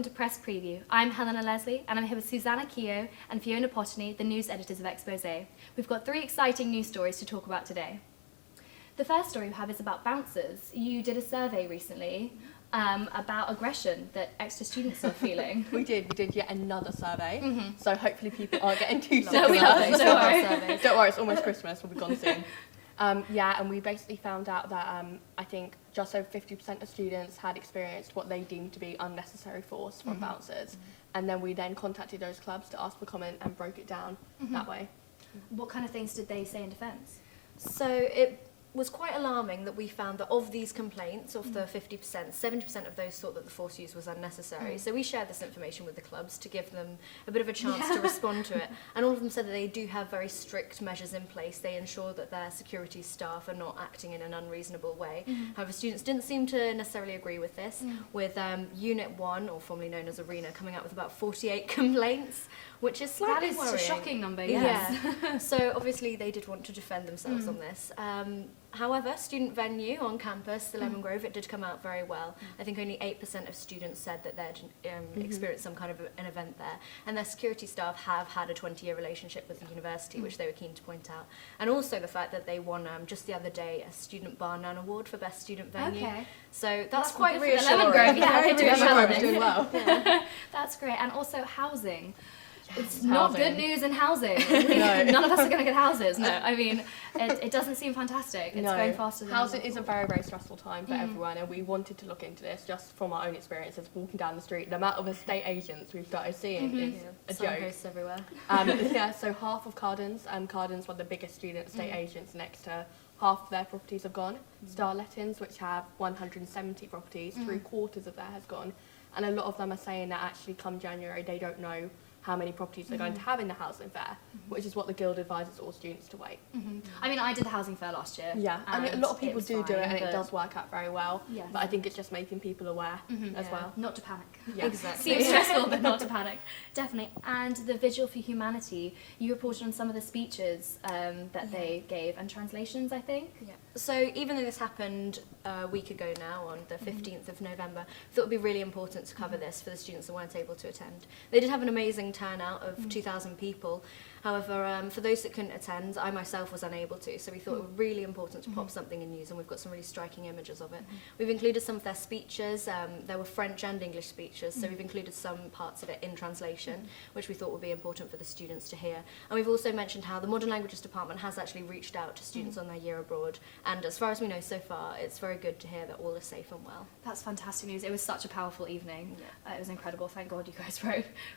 welcome to Press Preview. I'm Helena Leslie, and I'm here with Susannah, Keogh, and Fiona Potigny, the news editors of Exeposé. We've got 3 exciting news stories to talk about today. The first story we have is about bouncers. You did a survey recently about aggression that extra students are feeling. We did yet another survey, so hopefully people aren't getting too sick No, of we us. love those surveys. Don't worry, it's almost Christmas, we'll be gone soon. And we basically found out that I think just over 50% of students had experienced what they deemed to be unnecessary force from bouncers, and then we contacted those clubs to ask for comment and broke it down that way. What kind of things did they say in defence? So it was quite alarming that we found that of these complaints, of the 50%, 70% of those thought that the force use was unnecessary. So we shared this information with the clubs to give them a bit of a chance to respond to it. And all of them said that they do have very strict measures in place. They ensure that their security staff are not acting in an unreasonable way. However, students didn't seem to necessarily agree with this, with Unit 1, or formerly known as Arena, coming out with about 48 complaints, which is slightly That is worrying. a shocking number, yes. Yeah. So obviously they did want to defend themselves on this. However, student venue on campus, the Lemon Grove, it did come out very well. I think only 8% of students said that they'd experienced some kind of an event there. And their security staff have had a 20-year relationship with the university, which they were keen to point out. And also the fact that they won, just the other day, a Student Bar None Award for Best Student Venue. Okay. So that's Well, quite good for the reassuring. Lemon Grove, yeah, Very they're doing well. reassuring. Doing well. That's great. And also housing. It's Housing. not good news in housing. No. None of us are going to get houses. No, I mean, it doesn't seem fantastic. It's going faster than Housing is a very, very stressful time for everyone, and we wanted to look into this just from our own experiences walking down the street. The amount of estate agents we've started seeing is a joke. Signposts everywhere. So half of Cardin's, Cardin's one of the biggest student estate agents next to half of their properties have gone. Star Lettings, which have 170 properties, 3/4 of that has gone. And a lot of them are saying that actually come January they don't know how many properties they're going to have in the housing fair, which is what the Guild advises all students to wait. I mean, I did the housing fair last year. Yeah, I mean, a lot of it people was do fine, it, and it but- does work out very well. Yes. But I think it's just making people aware as well. Not to panic. Yeah. Exactly. Seems stressful, but not to panic. Definitely. And the Vigil for Humanity, you reported on some of the speeches that they gave, and translations, I think. Yeah. So even though this happened a week ago now, on the 15th of November, I thought it would be really important to cover this for the students that weren't able to attend. They did have an amazing turnout of 2,000 people. However, for those that couldn't attend, I myself was unable to, so we thought it was really important to pop something in news, and we've got some really striking images of it. We've included some of their speeches. There were French and English speeches, so we've included some parts of it in translation, which we thought would be important for the students to hear. And we've also mentioned how the Modern Languages Department has actually reached out to students on their year abroad, and as far as we know so far, it's very good to hear that all is safe and well. That's fantastic news. It was such a powerful evening. It was incredible. Thank God you guys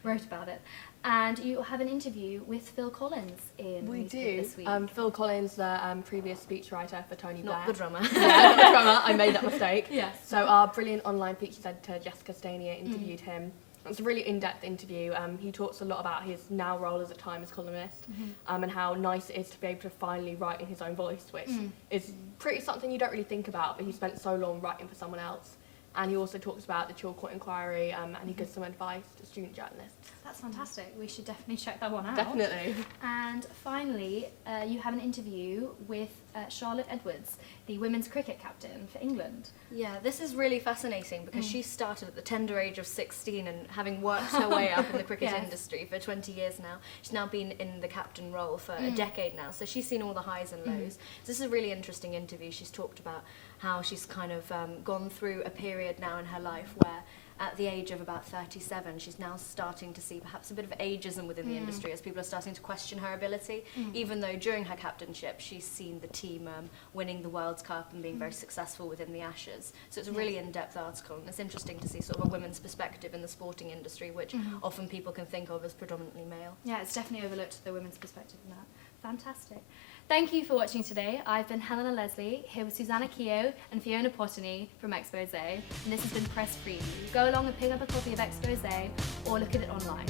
wrote about it. And you have an interview with Phil Collins in We Newspeak do. this week. Phil Collins, the previous speechwriter for Tony Blair. Not the drummer. Yeah, not the drummer. I made that mistake. Yes. So our brilliant online features editor, Jessica Stanier, interviewed him. It's a really in-depth interview. He talks a lot about his now role as a Times columnist and how nice it is to be able to finally write in his own voice, which is pretty something you don't really think about, but he spent so long writing for someone else. And he also talks about the Chilcot inquiry and he gives some advice to student journalists. That's fantastic. We should definitely check that one out. Definitely. And finally, you have an interview with Charlotte Edwards, the women's cricket captain for England. Yeah, this is really fascinating because she started at the tender age of 16 and having worked her way up in the cricket Yes. industry for 20 years now. She's now been in the captain role for a decade now, so she's seen all the highs and lows. So this is a really interesting interview. She's talked about how she's kind of gone through a period now in her life where at the age of about 37, she's now starting to see perhaps a bit of ageism within the industry as people are starting to question her ability, even though during her captainship she's seen the team winning the World Cup and being very successful within the Ashes. So it's a really in-depth article, and it's interesting to see sort of a women's perspective in the sporting industry, which often people can think of as predominantly male. Yeah, it's definitely overlooked, the women's perspective in that. Fantastic. Thank you for watching today. I've been Helena Leslie, here with Susannah, Keogh and Fiona Potigny from Exposé, and this has been Press Preview. Go along and pick up a copy of Exposé or look at it online.